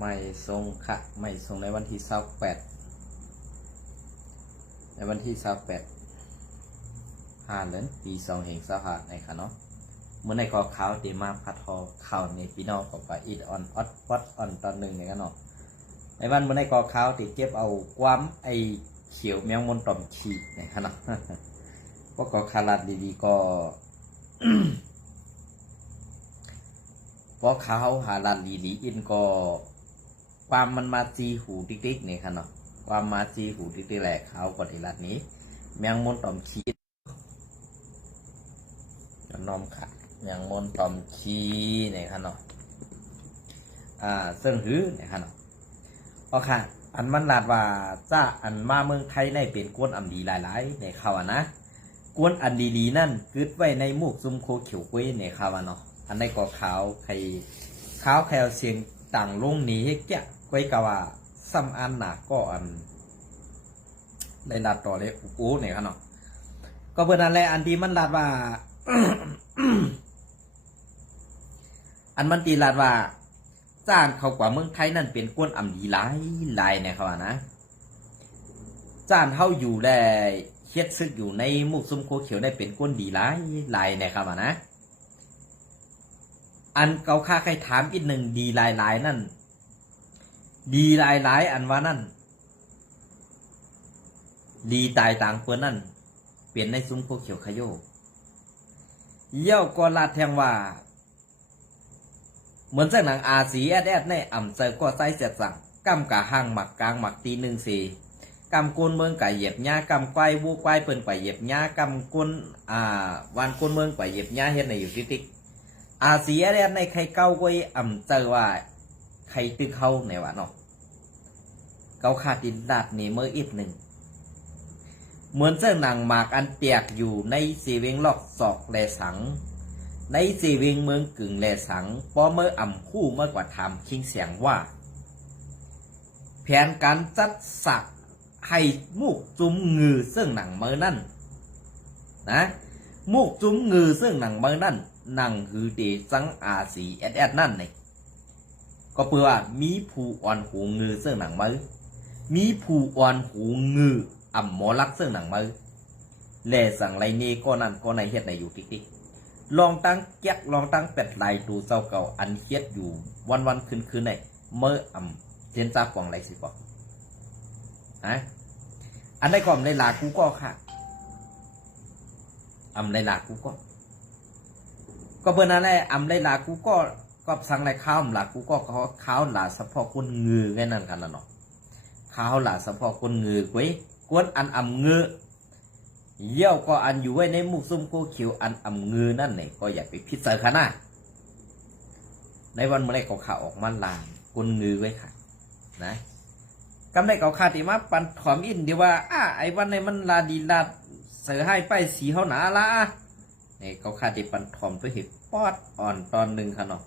ไม่ทรงค่ะไม่ทรงในวันที่28ในวันที่5 เดือนปี2525ในค่ะเนาะเมื่อในกอขาวเดมาพัดทอข่าวในพี่น้องกับอิดออนออดวัดออนตอนหนึ่งในกันเนาะในวันเมื่อในกอขาวติดเก็บเอาความไอเขียวแมวมนต่อมขีดในค่ะเนาะพวกกอคาราดดีๆก็พอเขาหาลันลีอินก็ความมันมาจีหูติ๊กๆนี่ค่ะเนาะความมาจีหูติ๊กๆแหละเขาก็ที่รัดนี้แมงมนต่อมขีดนอมค่ะแมงมนต่อมขีนี่ค่ะเนาะเสิ่งหื้อนี่ค่ะเนาะโอเคอันมันลาดว่าจ้าอันมาเมืองไทยในเป็นกวนอันดีหลายๆในเขาอ่ะนะกวนอันดีๆนั่นกึดไว้ในมุกซุ่มโคเขียวกุ้ยในเขาอ่ะเนาะอันในก็ขาวใครขาวแคลเสียงต่างลงนี้ให้แก่ไว้กว่าซ้ำอันหนักก็อันในดัดต่อเลยอู๋เนี่ยครับเนาะก็เพื่อนอะไรอันที่มันดัดว่า อันมันตีลาดว่าจ้านเขากว่าเมืองไทยนั่นเป็นก้นอ่ำดีหลายเนี่ยเขาว่านะจ้านเท่าอยู่ได้เฮ็ดซึกอยู่ในมุกซุ่มโคเขียวได้เป็นก้นดีหลายเนี่ยครับว่านะอันเกาค่าใครถามอีกหนึ่งดีหลายนั่นดีหลายอันว่านั่นดีตายต่างเพื่อนนั่นเปลี่ยนในซุ้มโคเขียวขยโยเย่าก็ลาดแทงว่าเหมือนจากหนังอาซีแอดในอ่ำเจอก็ไซเสียสั่งกำกะห้างหมักกลางหมักตีหนึ่งสี่กำกลเมืองไก่เหยียบหญ้ากำควายวัวควายเปิ่นไก่เหยียบหญ้ากำกลวันกลเมืองไก่เหยียบหญ้าเฮ็ดในอยู่ติ๊กอาเซียในใครเก้าก็อ่ำเจอว่าใครตึกเข้าในวะเนาะเกาขาดดินดาดนี่เมื่ออีกหนึ่งเหมือนเจ้าหนังหมากอันเปียกอยู่ในสีเวงลอกศอกแหลสังในสีเวงเมืองกึ่งแหลสังพอเมื่ออ่ำคู่เมื่อกว่าทำคิงเสียงว่าแผนการจัดสักให้มูกจุ้มงือซึ่งหนังเมื่อนั่นนะมูกจุ้มงือซึ่งหนังเมื่อนั่นหนังคือเดซังอาซีแอดนั่นนี่ก็เพื่อว่ามีผู้อ่อนหูงือซึ่งหนังมือมีผู้อ่อนหูงืออ่ำหมอลักซึ่งหนังมือแหล่สั่งไรเนก็นั่นก็ในเฮ็ดในอยู่ติ๊กลองตั้งแก๊กลองตั้งเป็ดลายตูเจ้าเก่าอันเฮ็ดอยู่วันคืนในเมื่ออ่ำเจนจากวางไรสิบอกอันได้ก่อนในหลากูก็ค่ะอ่ำในหลากูก็เบอร์นั้นแหละอ่ำในหลากูก็สั่งไรข้าวหลากูก็ข้าวหลาเฉพาะคนงือแค่นั้นกันละเนาะข้าวหลาเฉพาะคนงือกุ้ยกวนอันอ่ำงือเยี่ยวก็อันอยู่ไว้ในมุกซุ่มโคเขียวอันอ่ำงือนั่นเนี่ยก็อย่าไปพิจารณาในวันเมื่อไรก็ข่าวออกมาลางคนงือไว้ค่ะนะกำไรเก่าขาดที่มาปันถอมอินเดียวว่าไอ้วันในมันลาดีลาเสือให้ไปสีเขาหนาละเนี่ยเก่าขาดที่ปันถอมตัวเห็ดปอดอ่อนตอนหนึ่งค่ะเนาะ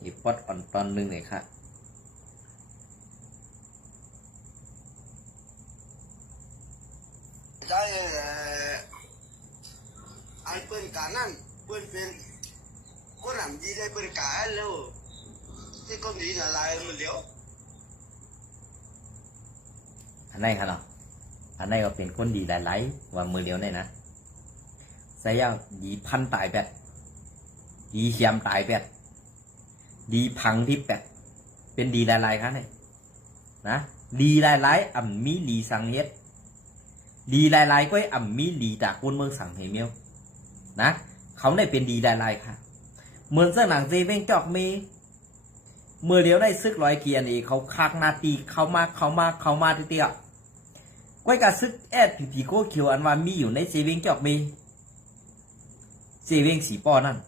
เห็ดปอดอ่อนตอนหนึ่งเนี่ยค่ะใจไอ้เปิ้นการนั่นเปิ้นเป็นคนทำดีได้เปิ้นการแล้วที่ก็มีอะไรมันเดียวอันไหนครับเนาะอันไหนก็เป็นคนดีหลายๆว่ามือเดียวเนี่ยนะใส่ยาวดีพันตายแปดดีเขียมตายแปดดีพังที่แปดเป็นดีหลายๆครับเนี่ยนะดีหลายๆอ่ำมีดีสังเฮ็ดดีหลายๆก็อ่ำมีดีจากคนเมืองสังเหมียวนะเขาได้เป็นดีหลายๆค่ะเหมือนเสื้อหนังเจเวงจอกมีเมื่อเดียวได้ซึกร้อยเกียร์นี่เขาคักนาตีเขามาทีเดียวก้อยกะซึกแอดผีโคเขียวอันว่ามีอยู่ในเจเวงจอกมีเจเวงสีป้อนั่น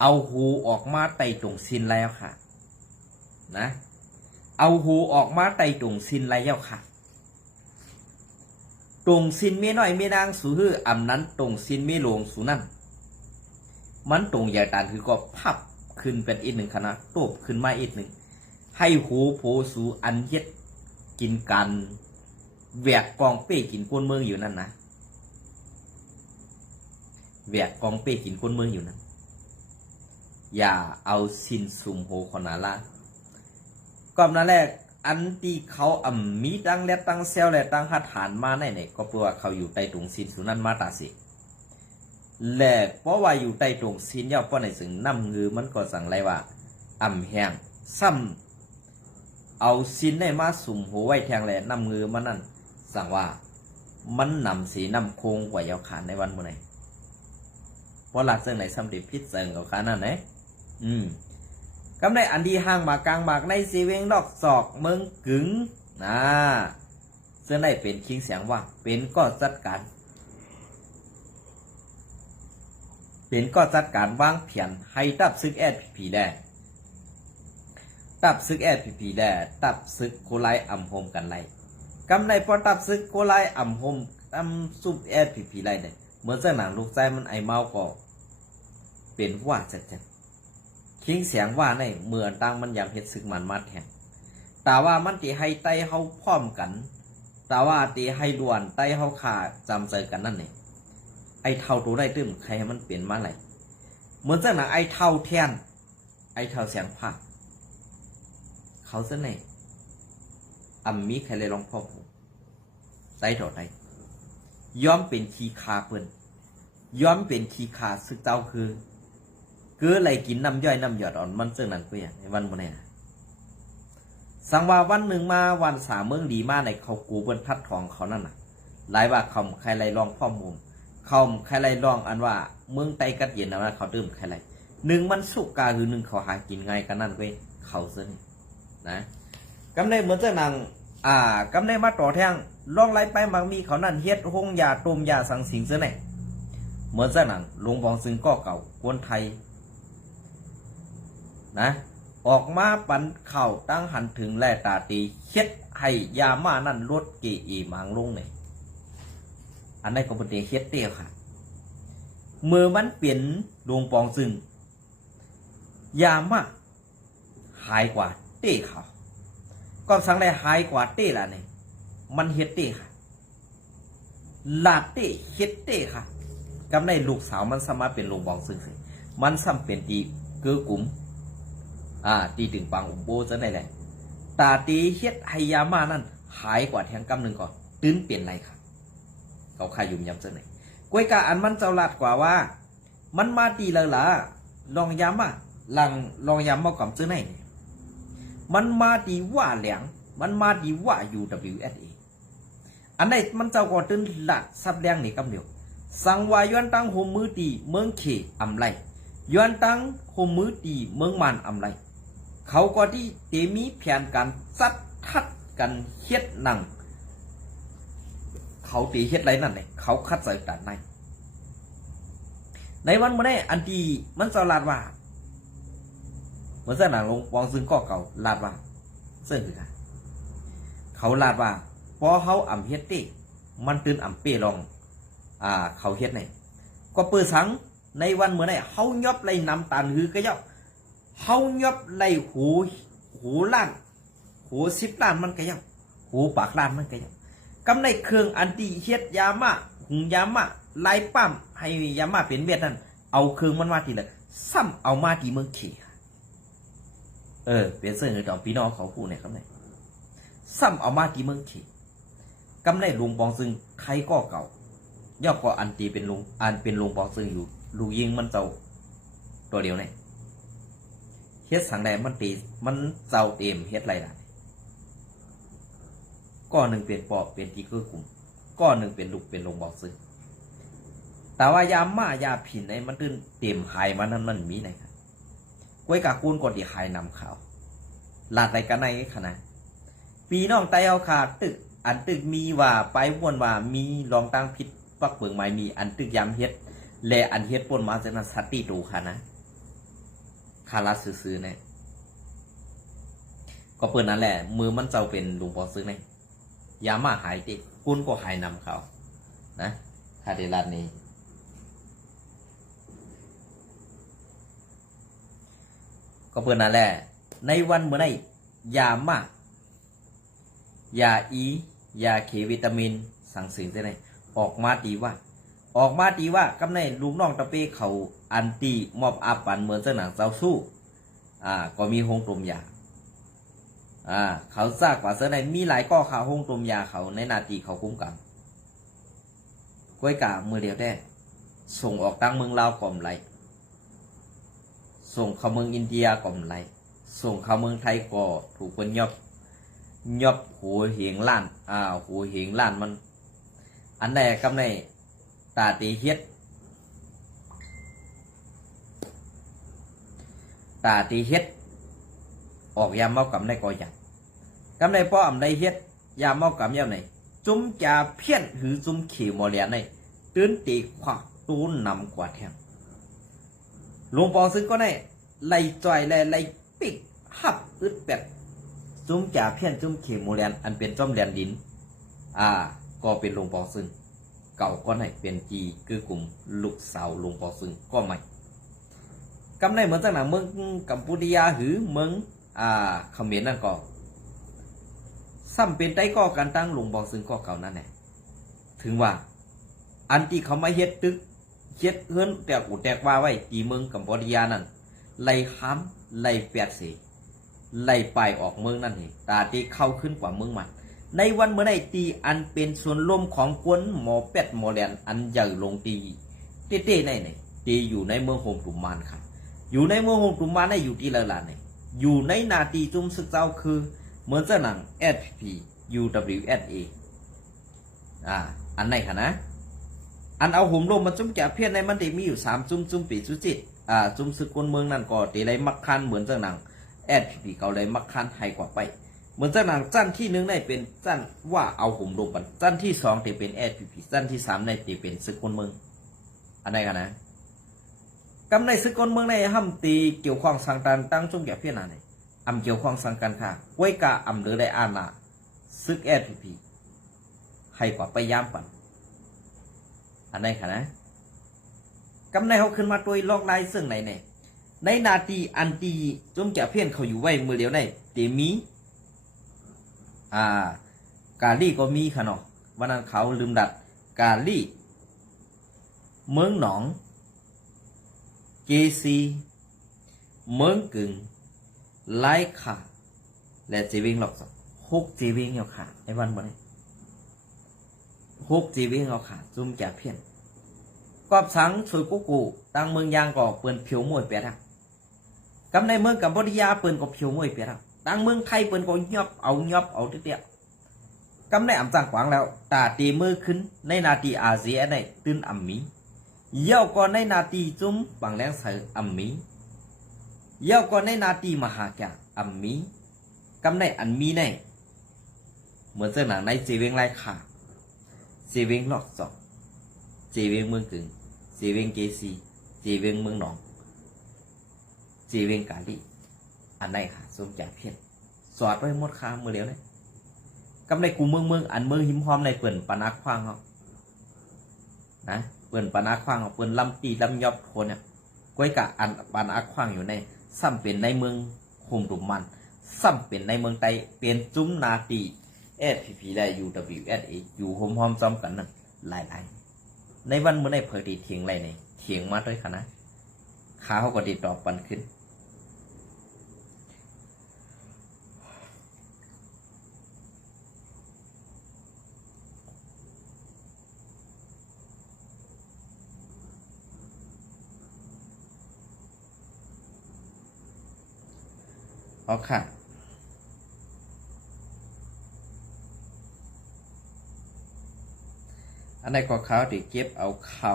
เอาหูออกมาไต่ตรงซินแล้วค่ะนะเอาหูออกมาไต่ตรงซินแล้วค่ะตรงซินไม่น้อยไม่นางสูฮืออำนั้นตรงซินไม่ลงสูนั่นมันตรงใหญ่ตานคือก็พับขึ้นเป็นอีกหนึ่งคณะโตบขึ้นมาอีกหนึ่งให้หูโผสูอันเฮ็ดกินกันแหวกกองเป้กินก้นเมืองอยู่นั่นนะแหวกกองเป้กินก้นเมืองอยู่นั่น อย่าเอาสินสุมโหคนนั้นละก่อนนั้นแรกอันที่เขามีตั้งและตั้งเซลและตั้งหัดฐานมาในเนี่ยก็เพราะว่าเขาอยู่ใต้ตรงสินสุนันมาตาสิและเพราะว่าอยู่ใต้ตรงสินย่อเพราะในสึงน้ำเงือมันก็สั่งไรว่าแห้งซ้ำเอาสินในมาสุ่มโหไว้แทงแหล่น้ำเงือมันนั่นสั่งว่ามันนำสีน้ำโคงกว่ายาวขานในวันเมื่อไหร่เพราะหลักเสื่องไหนสำเร็จพิษเสื่องกับขานั่นไหนกำในอันดีห่างมากลางมากในสีเวงดอกศอกเมืองกึ๋งเสื่องได้เป็นคิงเสียงว่าเป็นก็จัดการวางเพียนให้ตับซึกแอดผีแดงตับซึกแอดผีแดงตับซึกโคไลโฮมกันไรกำในพอตับซึกโคไลโฮมซุปแอดผีไรเนี่ยเมื่อเจ้าหนังลูกใจมันไอเมาก็เป็นว่าจัดคิงเสียงว่าในเมื่อตั้งมันยำเฮ็ดซึกมันมาแทงแต่ว่ามันตีให้ไตเขาพร้อมกันแต่ว่าตีให้ด่วนไตเขาขาจำเจอกันนั่นเองไอเท่าตัวได้ตื้มใครให้มันเปลี่ยนมาไหลเหมือนเจ้าหนังไอเท่าแทนไอเท่าเสียงภาคเขาเสน่ห์มีใครเลยลองพ่อผมไตต่อไตย้อมเป็นขี้คาเปิ้นย้อมเป็นขี้คาซึกเจ้าคืออะไรกินน้ำย่อยน้ำหยอดอ่อนมันเสื่องนั้นก็อย่างในวันโมเน่นะสังว่าวันหนึ่งมาวันสามเมืองดีมาในเขากูบนพัดทองเขานั่นน่ะหลายว่าเขาใครไรลองพ่อมุมเขาใครไรลองอันว่าเมืองไตกัดเย็นนะเขาดื่มใครไรหนึ่งมันสุกกาคือหนึ่งเขาหากินไงกันนั่นก็เขาเสื่องนะกำในเหมือนเจ้านางกำในมาต่อแทงลองไล่ไปบางมีเขานั่นเฮ็ดหงยาต้มยาสังสิงเสื่องเหมือนเจ้านางลงบองซึ่งก็เก่าคนไทยนะออกมาปันเข่าตั้งหันถึงแลตาตีเฮ็ดให้ยามานั่นลดเกอีหมางลงเนี่ยอันนี้ก็เป็นเตเฮ็ดเตี้ยค่ะเมื่อมันเปลี่ยนดวงปองซึ่งยามาหายกว่าเต้เขาก็สังได้หายกว่าเต้ละเนี่ยมันเฮ็ดเต้ค่ะลาเต้เฮ็ดเต้ค่ะกำในลูกสาวมันสามารถเป็นดวงปองซึ่งมันซ้ำเป็นตีเกือกลุ่มตีถึงปังอุโบจะได้แหละตาตีเฮ็ดไฮยามานั่นหายกว่าแทงกำหนึ่งก่อนตื้นเปลี่ยนไรค่ะเขาขายยุ่มยำจะไหนกวยกาอันมันเจ้าลาดกว่าว่ามันมาตีเลยล่ะลองยามาลองยามาก่อนจะไหนมันมาตีว่าเหลียงมันมาตีว่า UWSA อันไหนมันเจ้าก่อนตื้นหลักซับแดงนี่กำเดียวสังวาย้อนตั้งโฮมมือตีเมืองเขไรย้อนตั้งโฮมมือตีเมืองมันไรเขาก็ที่เตมีแผนการซัดทัดกันเฮ็ดหนังเขาตีเฮ็ดไรนั่นเลยเขาคัดใส่ตัดในวันเมื่อไงอันที่มันจะลาดว่าเหมือนเส้นหนังลงวองซึ่งก็เก่าลาดว่าเส้นคือกันเขาลาดว่าพอเขาเฮ็ดตีมันตื่นเป้ลองเขาเฮ็ดไหนก็เปิดสังในวันเมื่อไงเขายอบไรน้ำตาลหือก็ยอบเขายอบไล่หูล้านหู10 ล้านมันก็ยังหูปากล้านมันก็ยังกำในเครื่องอันตีเฮ็ดยามาหุงยามาไล่ปั้มให้ยามาเป็นเม็ดนั่นเอาเครื่องมันมาทีเลยซ้ำเอามาทีเมืองเขเป็นเสื้อในตอนพี่น้องเขาพูดเนี่ยกำในซ้ำเอามาทีเมืองเขกำในลุงปองซึ่งใครก็เก่าย่อก็อันตีเป็นลุงเป็นลุงปองซึ่งอยู่ลูกยิงมันเจ้าตัวเดียวเนี่ยเฮ็ดสังแดมันตีมันเจ้าเต็มเฮ็ดไรล่ะก้อนหนึ่งเป็นปอบเป็นที่คือกลุ่มก้อนหนึ่งเป็นลูกเป็นลงบอกซึ่งแต่ว่ายายาผินไอ้มันตื่นเต็มหายมันนั่นมันมีไหนครับกล้วยกากูนกดที่หายนำข่าวลาดไรกันในขณะปีน้องไตเอาขาดตึกอันตึกมีว่าไปวนว่ามีรองตั้งพิษปักเปลืองไม้มีอันตึกยำเฮ็ดและอันเฮ็ดปนมาจากนั้นสัตติตูค่ะนะคาราซื้อเนี่ยก็เปิดนั่นแหละมือมันเจ้าเป็นลุงปอซื้อเนี่ยยามาหายติคุณก็หายนำเขานะคาเดลันนี้ก็เปิดนั่นแหละในวันเมื่อไหร่ยามายาอียาเควิตามินสั่งสิ่งที่ไหนออกมาดีว่า ออกมาตีว่ากำในลูกน้องตะเปเขาอันตีมอบอาปันเหมือนเจ้าหนังเจ้าสู้ก็มีหงตุมยาเขาทราบว่าเสื้อในมีหลายก้อข่าวหงตุมยาเขาในนาทีเขาคุ้มกันก้วยกามือเดียวได้ส่งออกตั้งเมืองลาวก่อมไหลส่งเข้าเมืองอินเดียก่อมไหลส่งเข้าเมืองไทยก็ถูกคนยอบหัวเหงล้านหัวเหงล้านมันอันใดกำในตาตีเฮ็ดออกยามเมากำในก่ออย่างกำในป้อมในเฮ็ดยามเมากำยามไหนจุ้มจ่าเพี้ยนหือจุ้มขี่มอเลียนในตื่นตีขวักตูนนำกว่าแทงหลวงปอซึ่งก็ได้ไล่จ่อยไล่ปิกหับอึดเป็ดจุ้มจ่าเพี้ยนจุ้มขี่มอเลียนอันเป็นจอมแดนดินก็เป็นหลวงปอซึ่งเก่าก็ได้เป็นจีคือกลุ่มลูกสาวหลวงปอซึ่งก็ไม่กำในเหมือนตั้งแต่เมืองกัมพูชาหือเมืองเขมรนั่นก็ซ้ำเป็นได้ก็การตั้งหลวงปอซึ่งก็เก่านั่นแหละถึงว่าอันที่เขามาเฮ็ดตึกเฮ็ดเฮือนแต่อุแตกว่าไว้ตีเมืองกัมพูชานั่นไล่ห้ำไล่แปดเสไล่ไปออกเมืองนั่นเองตาที่เข้าขึ้นกว่าเมืองมันในวันเมื่อใดตีอันเป็นส่วนร่วมของกวนหมอเป็ดหมอแดนอันใหญ่ลงตีเต้ๆในตีอยู่ในเมืองโฮมตุมานค่ะอยู่ในเมืองโฮมตุมานในอยู่ที่ละลานในอยู่ในนาทีจุ่มศึกเจ้าคือเหมือนเจ้าหนัง SP UWSA อันไหนค่ะนะอันเอาห่มลมมันจุ่มแก่เพี้ยนในมันได้มีอยู่3จุ่มปีจุจิตจุ่มศึกคนเมืองนั่นก็ตีไรมักคันเหมือนเจ้าหนัง SP เขาเลยมักคันไทยกว่าไปเหมือนเจ้าหนังจันที่1ได้เป็นจันว่าเอาห่มลมปันจันที่2ตีเป็น SP จันที่3ได้ตีเป็นศึกคนเมืองอันไหนค่ะนะกำในศึกคนเมืองในห้ำตีเกี่ยวข้องสังการตั้งจุ่มแก่เพี้ยนอะไรเกี่ยวข้องสังการค่ะไว้กาหรือได้ซึกSP ให้กว่าไปย่ามปันอันไหนค่ะนะกำในเขาขึ้นมาตัวลอกลายซึ่งไหนในนาทีอันตีจุ่มแก่เพี้ยนเขาอยู่ไว้มือเดียวในเตมีกาลี่ก็มีค่ะเนาะวันนั้นเขาลืมดัดกาลี่เมืองหนองเกซีเมืองกึ่งไล่ขาและจีวิงหลอกสอง6จีวิงเอาขาในวันบ่ได้6จีวิงเอาขาจุ่มแก่เพี้ยนกอบสังสวยกุกูตั้งเมืองยางก็เปิ้นเผียวมวยเปียดกำในเมืองกัมพูชาเปิ้นก็เผียวมวยเปียดตั้งเมืองไทยเปิ้นก็ยอบเอาเตี้ยกำในอ่ำจังกวางแล้วตาตีมือขึ้นในนาทีอาเซียในตื่นอ่ำมีเย่าก่อนในนาทีจุ่มบางแรงใส่อ่ำมีเย่าก่อนในนาทีมหาแก่อ่ำมีกำในอันมีในเหมือนเสื้อหนังในจีเวงไล่ขาจีเวงลอกสองจีเวงเมืองกึ่งจีเวงเกซีจีเวงเมืองหนองจีเวงกาลีอันไหนค่ะสมจ่าเพี้ยนสอดไว้หมดค้ามือเดียวเลยกำในกูเมืองอันเมืองหิมพร้อมในเปิ่นปานาควางเขานะเปิ่นปานาควางเขาเปิ่นลำตีลำยอบคนเนี่ยก้อยกะอันปานาควางอยู่ในซ้ำเป็นในเมืองโฮมตุมมันซ้ำเป็นในเมืองไตเป็นจุ้มนาตี SPP ได้ UWSA อยู่โฮมพร้อมซ้ำกันนั่นหลายในวันเมื่อในเผยตีเถียงไรในเถียงมาด้วยค่ะนะขาเขาก็ติดต่อปันขึ้นเอาค่ะอันใดก็เขาติเก็บเอาเข้า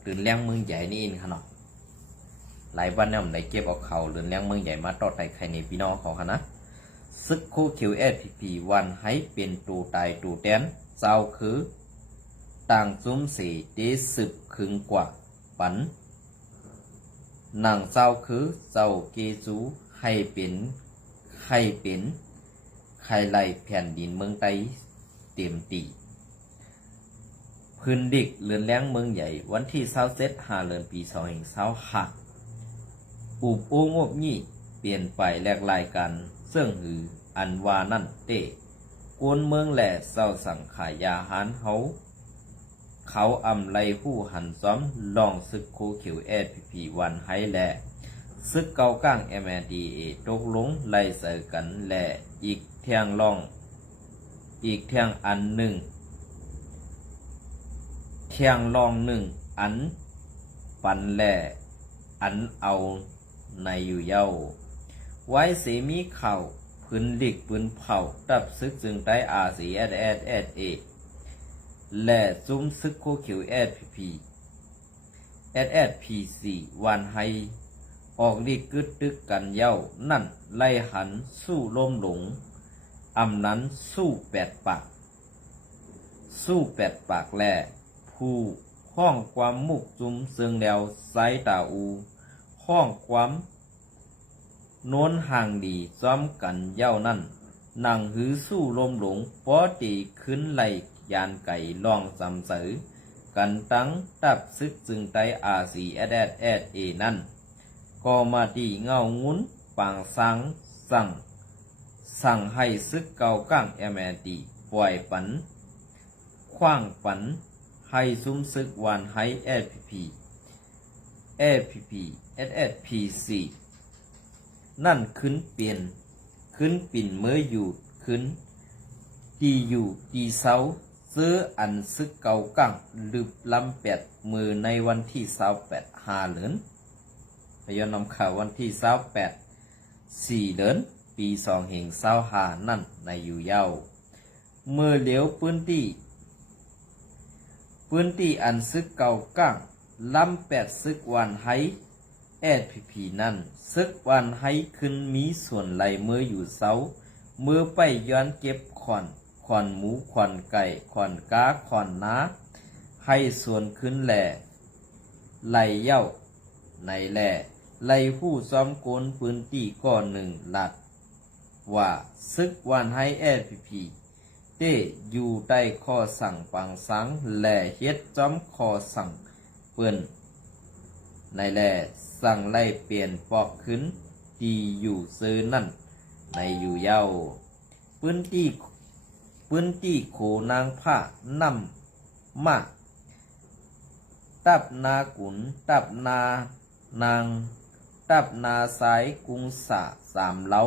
หรือเลี้ยงเมืองใหญ่นี่อินค่ะเนาะหลายวันเนี่ยผมได้เก็บเอาเข้าหรือเลี้ยงเมืองใหญ่มาต่อไต่ไข่ในพี่น้องเขาค่ะนะซึกโคคิวSPPวันให้เป็นตูตายตูแดนเจ้าคือต่างซุ้มสีที่สืบคึงกว่าปันนางเจ้าคือเจ้าเกจูให้เป็นไข่ไหลแผ่นดินเมืองไต้เต็มตีพื้นดิกเลือนแรงเมืองใหญ่วันที่27 เดือนปี2025อุบโองบยี่เปลี่ยนไปแลกลายกันเสื่องหืออันวานั่นเตะกวนเมืองแหล่เศร้าสั่งขายยาหานเฮา เขาอำไลผู้หันซ้อมลองซึกโคเขียวแอดพีวันให้แลซึกเกาก้าง MLDA ตกลงไล่เสอกันแลอีกเที่ยงลองอีกเที่ยงอันหนึ่งเที่ยงลองหนึ่งอันปันแลอันเอาในอยู่เย้าไว้เสมีเข่าพื้นลิกปืนเผาตับซึกจึงได้RCSSA และซุ้มซึกโคเขียว SSPC วันให้ออกลีกกึดตึกกันเย้านั่นไล่หันสู้ล้มหลงอำนั้นสู้8 ปากแลผู้ห้องความมุกจุมเซึงแล้วไซตาอูห้องความโน้นห่างดีซ้อมกันเย้านั่นนางหือสู้ลมหลงปอตีขึ้นไหลยานไก่ลองสำเสอกันตั้งตับซึกจึงไตRCSSA นั่นก็มาตีเงางุ้นปางสังสั่งให้ซึกเก่าก้าง MLD ปล่อยปันขว้างปันให้ซุ้มซึกวันให้ SSPC นั่นขึ้นเปลี่ยนขึ้นปิ่นเมื่ออยู่ขึ้นตีอยู่ตีเสาซื้ออันซึกเก่าก้างลืบลำ8มือในวันที่28 5เหลือนพยนำข่าววันที่28 4เดือนปี2เหง25นั่นในอยู่เย้าเมื่อเหลียวพื้นที่อันซึกเก่าก้างลำ8ซึกวันให้ SPP นั่นซึกวันให้ขึ้นมีส่วนไหลเมื่ออยู่เสาเมื่อไปย้อนเก็บขอนหมูขอนไก่ขอนก้าขอนน้าให้ส่วนขึ้นแหล่ไหลเย้าในแหล่ไหลผู้ซ้อมโกนพื้นที่ก้อนหนึ่งหลัดว่าซึกวันให้ SPP เต้อยู่ใต้ข้อสั่งปังสังแหล่เฮ็ดจ้อมข้อสั่งเปิ้นในแหล่สั่งไล่เปลี่ยนปอกขึ้นตีอยู่ซื้อนั่นในอยู่เย้าพื้นที่โขนางผ้านำมาตับนากุนตับนานางตับนาสายกุงสะ3เล้า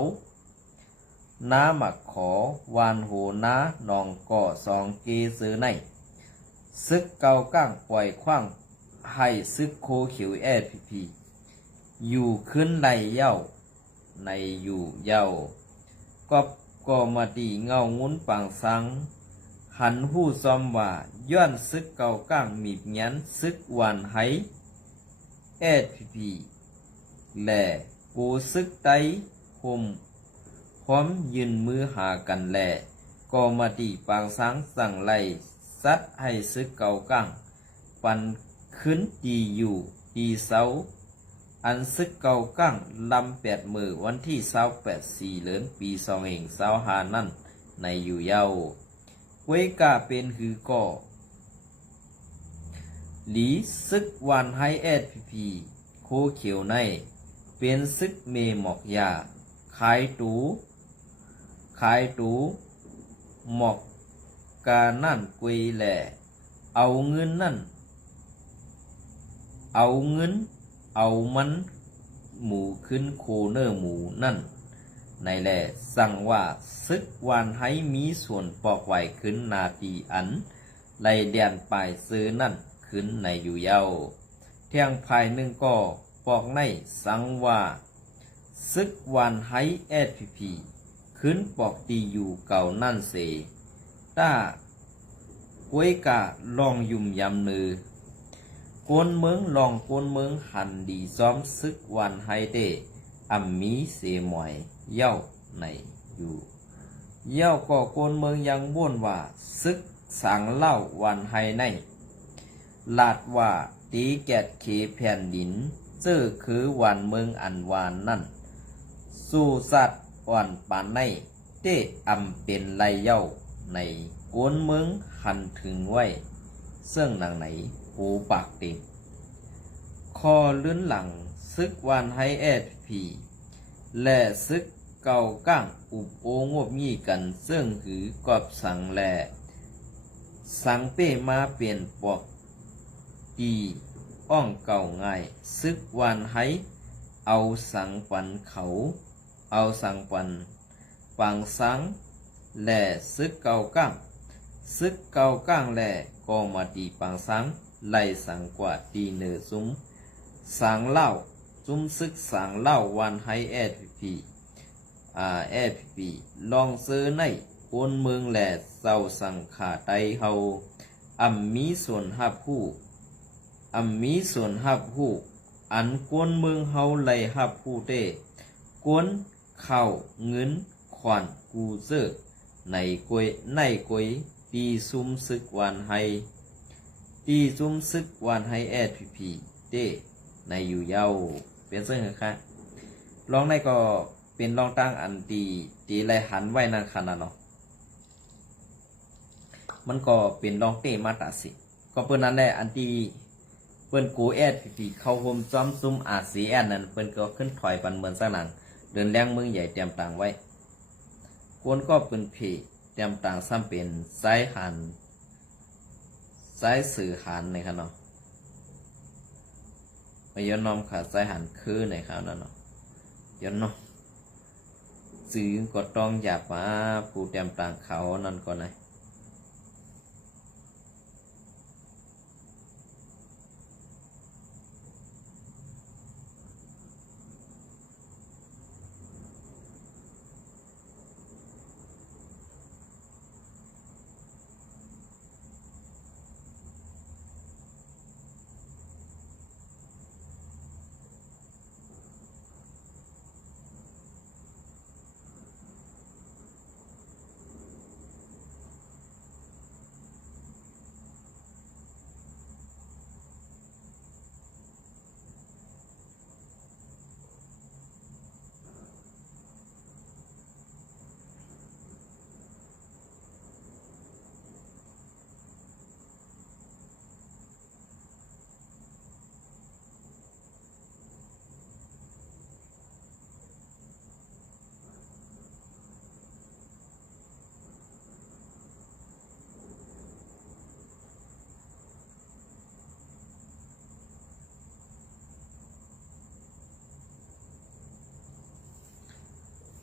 น้าหมักขอวานโหน้าหนองก่อ2เกซื้อในซึกเก่าก้างปล่อยขว้างให้ซึกโคเขียว SPP อยู่ขึ้นในเย้าในอยู่เย้าก็มาตีเงางุ้นปังสังหันหู้ซ้อมว่าย้อนซึกเก่าก้างมีบยันซึกวันให้ SPP และกูซึกไตคมพร้อมยืนมือหากันแลก็มาตีปางสังสั่งไล่ซัดให้ซึกเก่าก้างปันขึ้นตีอยู่ตีเสาอันซึกเก่าก้างลำ8มือวันที่28 4เดือนปี2เหง25นั่นในอยู่เย้าเวยกาเป็นหือก่อหลีซึกวันให้ SPP โคเขียวในเป็นซึกเมหมอกยาขายตูหมอกกานั่นกุยแหล่เอาเงินเอามันหมูขึ้นโคเนอร์หมูนั่นในแหล่สั่งว่าซึกวันให้มีส่วนปอกไหวขึ้นนาทีอันไล่เดียนปลายซื้อนั่นขึ้นในอยู่เย้าเที่ยงภายหนึ่งก็ปอกในสั่งว่าซึกวันให้ SPP ขึ้นปอกตีอยู่เก่านั่นเสต้าก้วยกะลองยุ่มยำนือโกนเมืองลองโกนเมืองหันดีซ้อมซึกวันให้เตอัมมีเสหมอยเย้าในอยู่เย้าก็โกนเมืองยังบ้วนว่าซึกสังเล่าวันให้ในลาดว่าตีแกดเขแผ่นดินเจอคือวันเมืองอันวานนั่นสู่สัตว์อ่อนปานในเตอำเป็นไรเย้าในโกนเมืองหันถึงไว้ซึ่งนางไหนหูปากติงคอลื่นหลังซึกวันให้ SPP และซึกเก่าก้างอุบโองบยี่กันซึ่งหือกอบสังแล สังเป้มาเปลี่ยนปอกตีอ้องเก่าง่ายซึกวานให้เอาสังปันเขาเอาสังปันปังสังแหล่ซึกเก่าก้างซึกเก่าก้างแหล่ก็มาตีปังสังไล่สังกว่าตีเนือซุ้มสังเล่าซุ้มซึกสังเล่าวันให้แอดพีแอดพีลองซื้อในคนเมืองแหล่เศร้าสังขาไตเฮามีส่วนหับผู้มีส่วนหับผู้อันกวนเมืองเฮาไล่หับผู้เต้กวนเข้าเงินขวานกูเจอในกวยตีซุมซึกวันให้ตีซุมซึกวันให้แอดพีเต้ในอยู่เยาเป็นเสื่อค่ะลองในก็เป็นลองตั้งอันตีไรหันไว้นั่นขนาดเนาะมันก็เป็นลองเต้มาตัดสิก็เปิ้นนั่นแหละอันตีเปิ้นกูแอดพีเข้าโฮมจ้อมซุ่มอาซีแอดนั่นเปิ้นก็ขึ้นถอยปันเหมือนสักหนังเดินแรงมึงใหญ่เตรียมต่างไว้คนก็เปิ้นเพเตรียมต่างซ้ำเป็นสายหันสายสื่อหันในขนาดไม่ย้อนน้อมขาดสายหันคือในขนาดเนาะย้อนน้อมสื่อก็ต้องหยาบมาผู้เตรียมต่างเขานั่นก็ไหน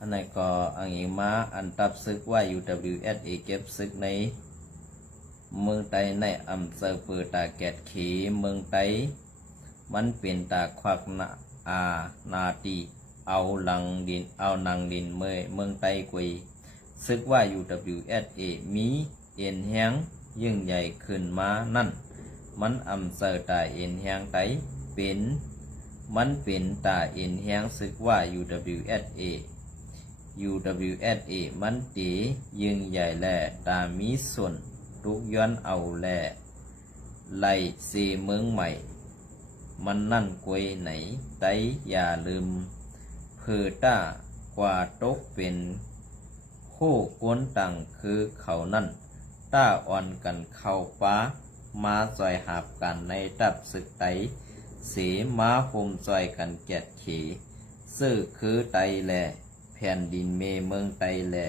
อันไหนก็อังอีมาอันตับซึกว่า UWSA เก็บซึกในเมืองไต้ในอำเภอเปิดตาแกดขีเมืองไต้มันเป็นตาควักนาตีเอาหลังดินเอานางดินเมืองไต้กุยซึกว่า UWSA มีเอ็นแห้งยิ่งใหญ่ขึ้นมานั่นมันอำเภอตาเอ็นแห้งไต้มันเป็นตาเอ็นแห้งซึกว่า UWSA มันตียิงใหญ่แหล่ตามีส่วนทุกย้อนเอาแหล่ไล่เสเมืองใหม่มันนั่นกวยไหนไตอย่าลืมเพื่อต้ากว่าตกเป็นโคกวนตังคือเขานั่นต้าอ่อนกันเข้าป้ามาจอยหาบกันในตับศึกไตเสมาโฮมจอยกันแกดเขซื่อคือไตแหล่แผ่นดินเมืองไต้แหล่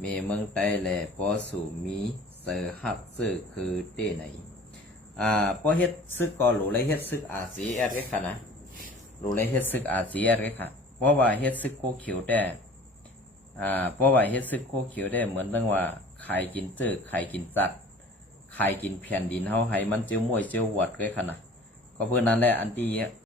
เมืองไต้แหล่ปอสู่มีเสือหักซื่อคือเต้ไหนปอเฮ็ดซึกก็หลูเลยเฮ็ดซึกอาซีแอดไว้ค่ะนะหลูเลยเฮ็ดซึกอาซีแอดไว้ค่ะเพราะว่าเฮ็ดซึกโคเขียวแต่เพราะว่าเฮ็ดซึกโคเขียวได้เหมือนตั้งว่าขายกินจื้อขายกินจัดขายกินแผ่นดินเฮาให้มันเจียวมวยเจียวหวดไว้ค่ะนะก็เพื่อนั้นแหละอันที่